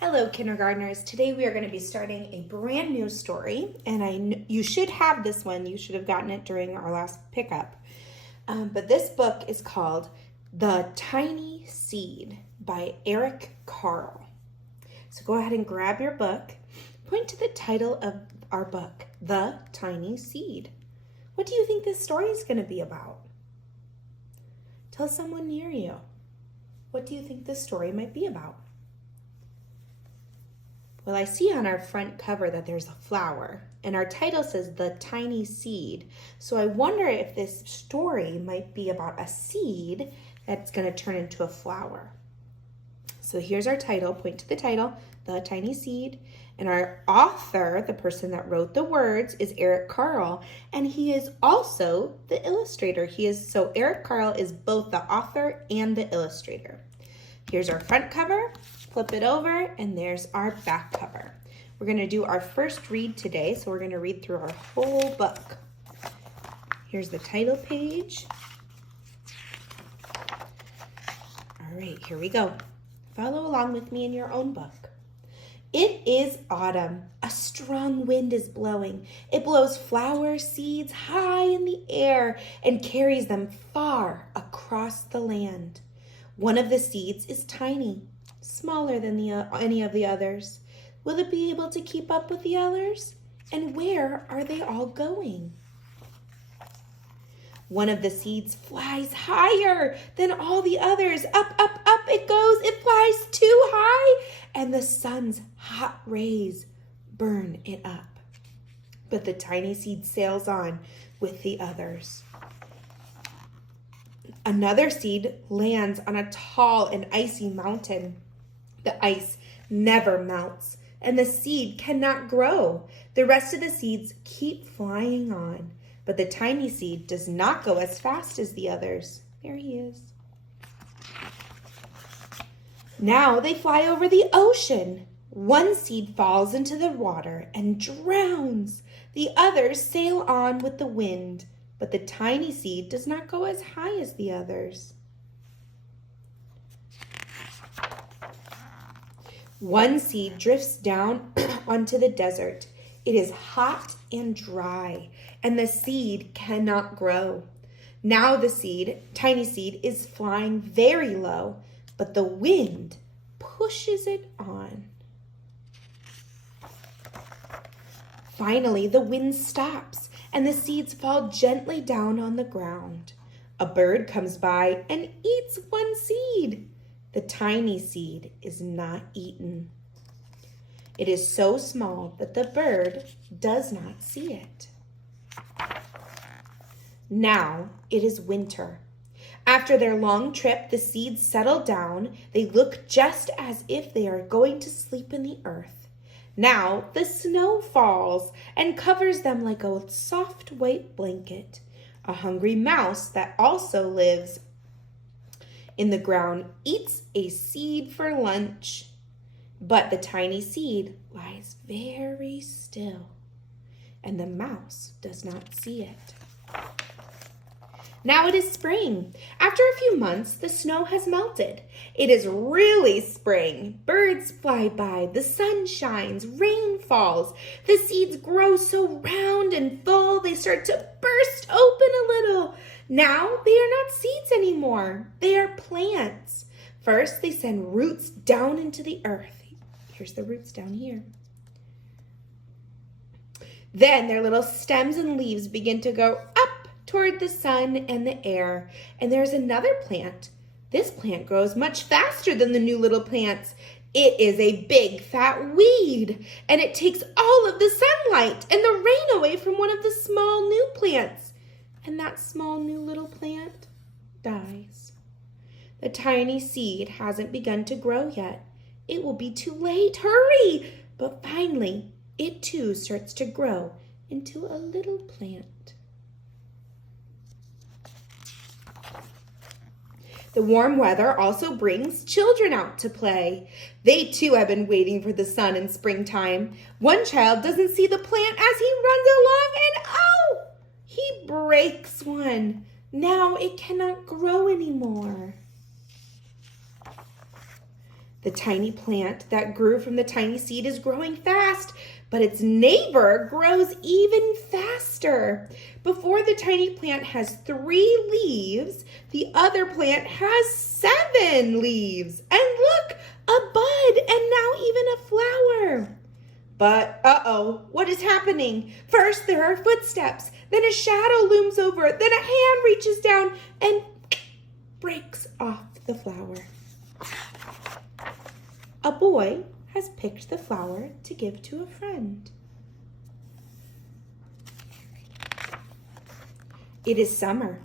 Hello, kindergartners. Today we are going to be starting a brand new story, and you should have this one. You should have gotten it during our last pickup. But this book is called The Tiny Seed by Eric Carle. So go ahead and grab your book. Point to the title of our book, The Tiny Seed. What do you think this story is going to be about? Tell someone near you. What do you think this story might be about? Well, I see on our front cover that there's a flower, and our title says The Tiny Seed. So I wonder if this story might be about a seed that's going to turn into a flower. So here's our title. Point to the title, The Tiny Seed. And our author, the person that wrote the words, is Eric Carle, and he is also the illustrator. So Eric Carle is both the author and the illustrator. Here's our front cover. Flip it over, and there's our back cover. We're going to do our first read today, so we're going to read through our whole book. Here's the title page. All right, here we go. Follow along with me in your own book. It is autumn. A strong wind is blowing. It blows flower seeds high in the air and carries them far across the land. One of the seeds is tiny, smaller than any of the others. Will it be able to keep up with the others? And where are they all going? One of the seeds flies higher than all the others. Up, up, up it goes. It flies too high, and the sun's hot rays burn it up. But the tiny seed sails on with the others. Another seed lands on a tall and icy mountain. The ice never melts, and the seed cannot grow. The rest of the seeds keep flying on, but the tiny seed does not go as fast as the others. There he is. Now they fly over the ocean. One seed falls into the water and drowns. The others sail on with the wind, but the tiny seed does not go as high as the others. One seed drifts down onto the desert. It is hot and dry, and the seed cannot grow. Now the tiny seed, is flying very low, but the wind pushes it on. Finally, the wind stops, and the seeds fall gently down on the ground. A bird comes by and eats one seed. The tiny seed is not eaten. It is so small that the bird does not see it. Now it is winter. After their long trip, the seeds settle down. They look just as if they are going to sleep in the earth. Now the snow falls and covers them like a soft white blanket. A hungry mouse that also lives in the ground eats a seed for lunch. But the tiny seed lies very still, and the mouse does not see it. Now it is spring. After a few months, the snow has melted. It is really spring. Birds fly by, the sun shines, rain falls. The seeds grow so round and full, they start to burst open a little. Now they are not seeds anymore. They are plants. First, they send roots down into the earth. Here's the roots down here. Then their little stems and leaves begin to go up toward the sun and the air. And there's another plant. This plant grows much faster than the new little plants. It is a big fat weed, and it takes all of the sunlight and the rain away from one of the small new plants. And that small new little plant dies. The tiny seed hasn't begun to grow yet. It will be too late. Hurry! But finally, it too starts to grow into a little plant. The warm weather also brings children out to play. They too have been waiting for the sun in springtime. One child doesn't see the plant as he runs along, and oh, he breaks one. Now it cannot grow anymore. The tiny plant that grew from the tiny seed is growing fast, but its neighbor grows even faster. Before the tiny plant has 3 leaves, the other plant has 7 leaves. And look, a bud and now even a flower. But, what is happening? First, there are footsteps. Then a shadow looms over. Then a hand reaches down and breaks off the flower. A boy has picked the flower to give to a friend. It is summer.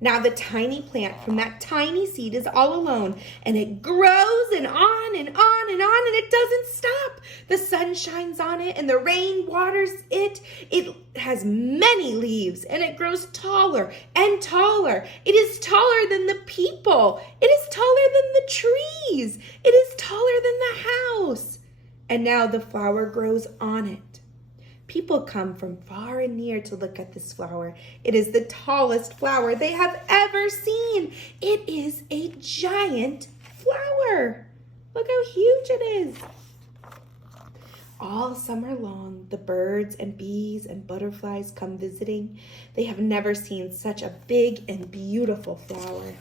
Now the tiny plant from that tiny seed is all alone, and it grows and on and on and on, and it doesn't stop. The sun shines on it and the rain waters it. It has many leaves and it grows taller and taller. It is taller than the people. It is taller than the trees. It is taller than the house. And now the flower grows on it. People come from far and near to look at this flower. It is the tallest flower they have ever seen. It is a giant flower. Look how huge it is. All summer long, the birds and bees and butterflies come visiting. They have never seen such a big and beautiful flower.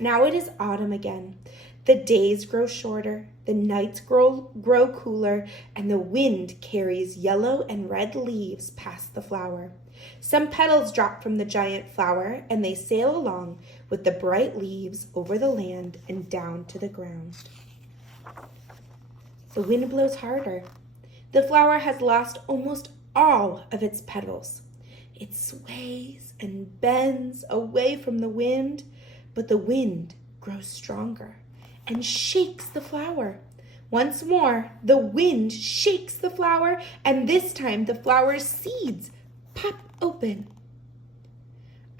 Now it is autumn again. The days grow shorter, the nights grow cooler, and the wind carries yellow and red leaves past the flower. Some petals drop from the giant flower, and they sail along with the bright leaves over the land and down to the ground. The wind blows harder. The flower has lost almost all of its petals. It sways and bends away from the wind, but the wind grows stronger and shakes the flower. Once more, the wind shakes the flower, and this time the flower's seeds pop open.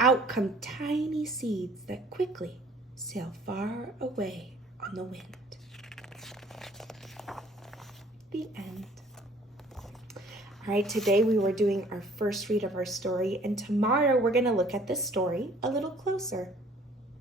Out come tiny seeds that quickly sail far away on the wind. The end. All right, today we were doing our first read of our story, and tomorrow we're going to look at this story a little closer.